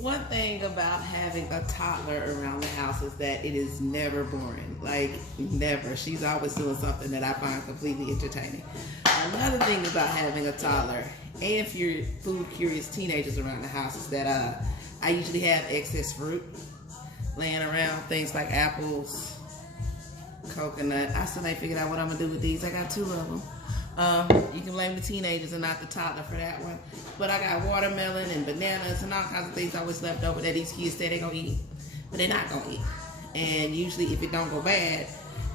One thing about having a toddler around the house is that it is never boring. Like, never. She's always doing something that I find completely entertaining. Another thing about having a toddler and food curious teenagers around the house is that I usually have excess fruit laying around. Things like apples, coconut. I still ain't figured out what I'm going to do with these. I got 2 of them. You can blame the teenagers and not the toddler for that one. But I got watermelon and bananas and all kinds of things always left over that these kids say they're going to eat. But they're not going to eat. And usually if it don't go bad,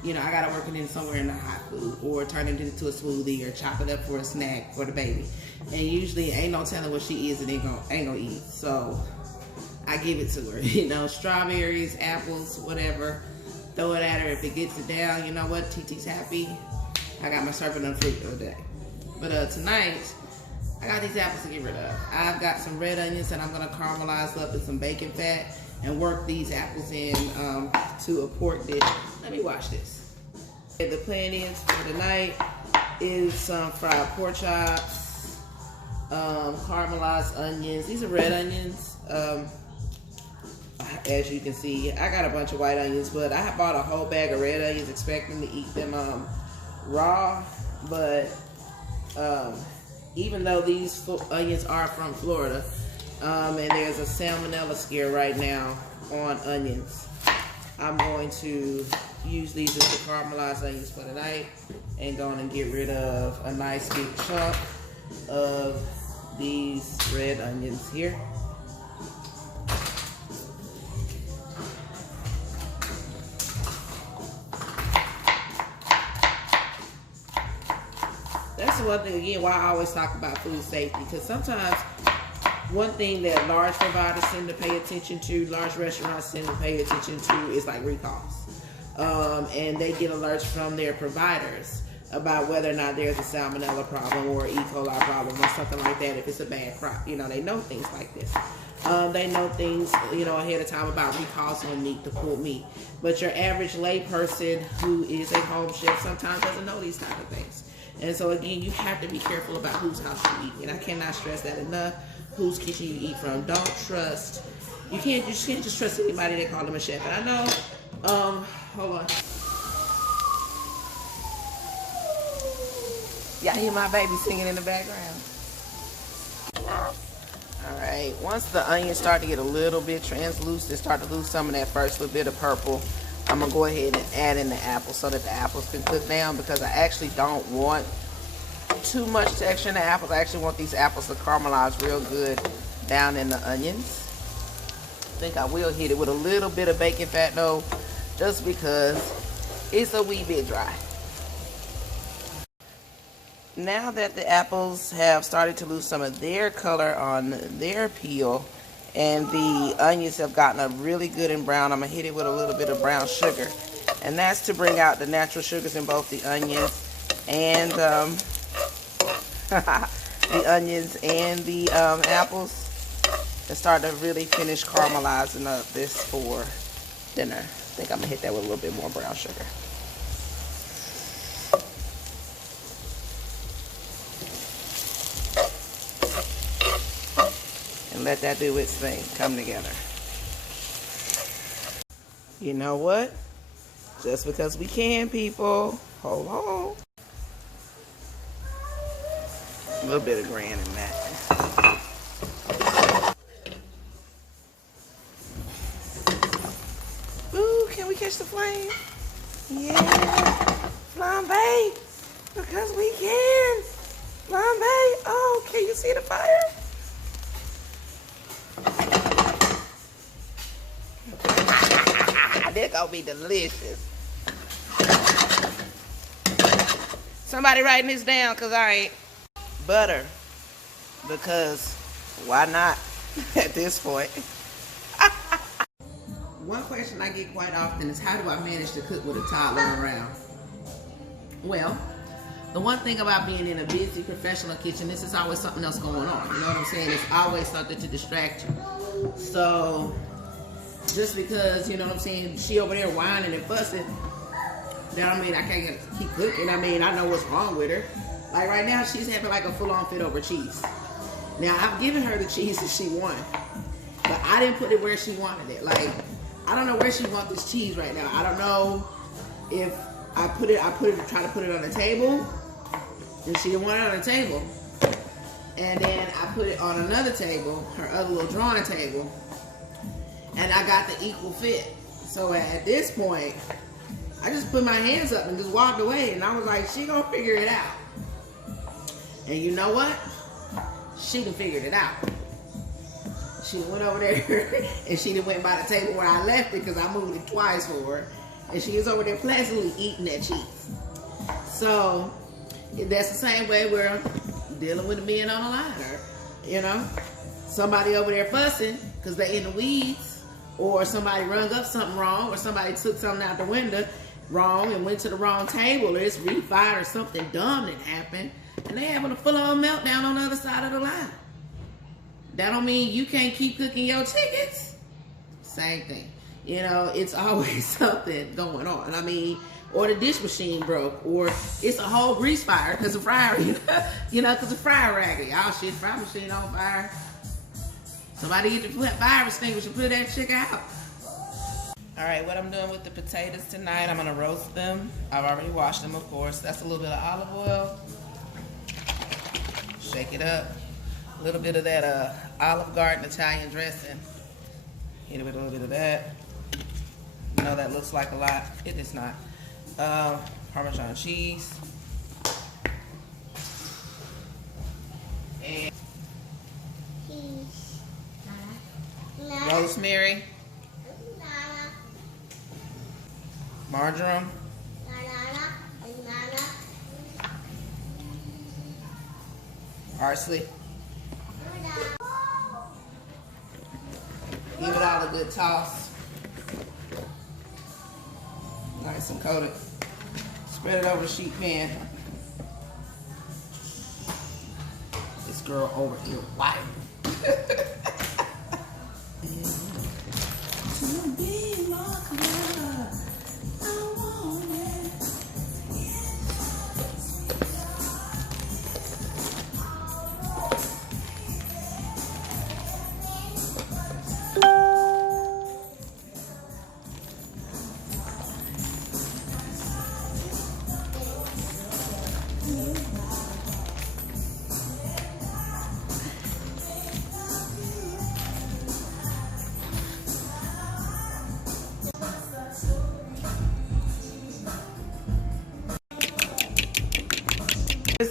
you know, I got to work it in somewhere in the hot food or turn it into a smoothie or chop it up for a snack for the baby. And usually ain't no telling what she is and ain't going to eat. So I give it to her. You know, strawberries, apples, whatever. Throw it at her. If it gets it down, you know what? TT's happy. I got my serving of fruit for the day. But tonight, I got these apples to get rid of. I've got some red onions that I'm going to caramelize up in some bacon fat and work these apples in to a pork dish. Let me wash this. The plan is for tonight is some fried pork chops, caramelized onions. These are red onions. As you can see, I got a bunch of white onions, but I bought a whole bag of red onions expecting to eat them raw, but even though these onions are from Florida, and there's a salmonella scare right now on onions, I'm going to use these as the caramelized onions for tonight and going and get rid of a nice big chunk of these red onions here. That's one thing, again, why I always talk about food safety, because sometimes one thing that large providers tend to pay attention to, large restaurants tend to pay attention to, is like recalls. And they get alerts from their providers about whether or not there's a salmonella problem or E. coli problem or something like that if it's a bad crop. You know, they know things like this. They know things, you know, ahead of time about recalls on meat, to pulled meat. But your average layperson who is a home chef sometimes doesn't know these type of things. And so again, you have to be careful about whose house you eat. And I cannot stress that enough. Whose kitchen you eat from. Don't trust. You can't just trust anybody that call them a chef. And I know, hold on. Y'all hear my baby singing in the background. All right, once the onions start to get a little bit translucent, start to lose some of that first little bit of purple, I'm gonna go ahead and add in the apples so that the apples can cook down, because I actually don't want too much texture in the apples. I actually want these apples to caramelize real good down in the onions. I think I will hit it with a little bit of bacon fat though, just because it's a wee bit dry. Now that the apples have started to lose some of their color on their peel and the onions have gotten a really good and brown, I'm gonna hit it with a little bit of brown sugar. And that's to bring out the natural sugars in both the onions and the apples, and start to really finish caramelizing up this for dinner. I think I'm gonna hit that with a little bit more brown sugar. And let that do its thing, come together. You know what? Just because we can, people. Hold on. A little bit of Grand in that. Ooh, can we catch the flame? Yeah. Flambe. Because we can. Flambe. Oh, can you see the fire? They're gonna be delicious. Somebody writing this down, because I ain't. Butter, because why not at this point? One question I get quite often is, how do I manage to cook with a toddler around? Well, the one thing about being in a busy professional kitchen, this is always something else going on. You know what I'm saying? It's always something to distract you. So just because, you know what I'm saying, she over there whining and fussing, that don't mean I can't keep cooking. I mean, I know what's wrong with her. Like right now, she's having like a full-on fit over cheese. Now, I've given her the cheese that she wants. But I didn't put it where she wanted it. Like, I don't know where she wants this cheese right now. I don't know if I try to put it on the table, and she didn't want it on the table. And then I put it on another table, her other little drawing table, and I got the equal fit. So at this point, I just put my hands up and just walked away, and I was like, she gonna figure it out. And you know what? She done figured it out. She went over there and she done went by the table where I left it because I moved it twice for her. And she is over there placidly eating that cheese. So that's the same way we're dealing with being on a line. You know, somebody over there fussing because they in the weeds, or somebody rung up something wrong, or somebody took something out the window wrong and went to the wrong table, or it's refired, or something dumb that happened, and they having a full-on meltdown on the other side of the line. That don't mean you can't keep cooking your chickens. Same thing. You know, it's always something going on. I mean, or the dish machine broke, or it's a whole grease fire because the fryer, you know, because the fryer raggedy. Oh shit, fry machine on fire. Somebody get the fire extinguisher, put that chicken out. All right, what I'm doing with the potatoes tonight, I'm gonna roast them. I've already washed them, of course. That's a little bit of olive oil. Shake it up. A little bit of that Olive Garden Italian dressing. Hit it with a little bit of that. You know that looks like a lot. It is not. Parmesan cheese. And rosemary. Marjoram. Parsley. Give it all a good toss. Nice and coated. Spread it over the sheet pan. This girl over here white.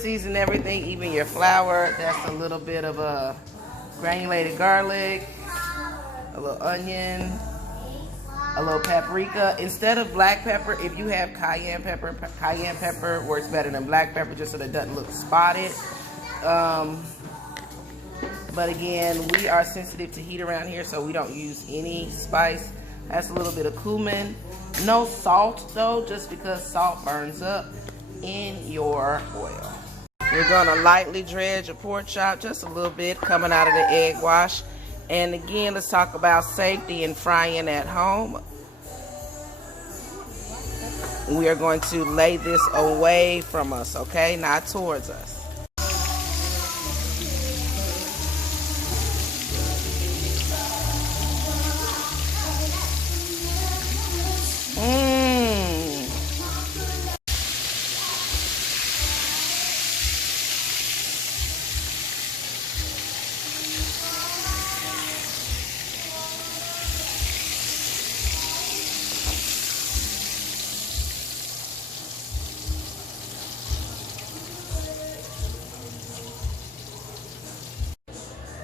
Season everything, even your flour. That's a little bit of a granulated garlic, a little onion, a little paprika. Instead of black pepper, if you have cayenne pepper works better than black pepper, just so that it doesn't look spotted. But again, we are sensitive to heat around here, so we don't use any spice. That's a little bit of cumin. No salt though, just because salt burns up in your oil. We're gonna lightly dredge a pork chop, just a little bit coming out of the egg wash. And again, let's talk about safety and frying at home. We are going to lay this away from us, okay? Not towards us.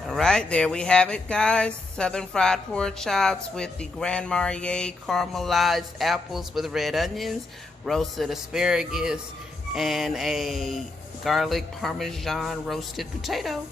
All right, there we have it, guys. Southern fried pork chops with the Grand Marnier caramelized apples with red onions, roasted asparagus, and a garlic parmesan roasted potato.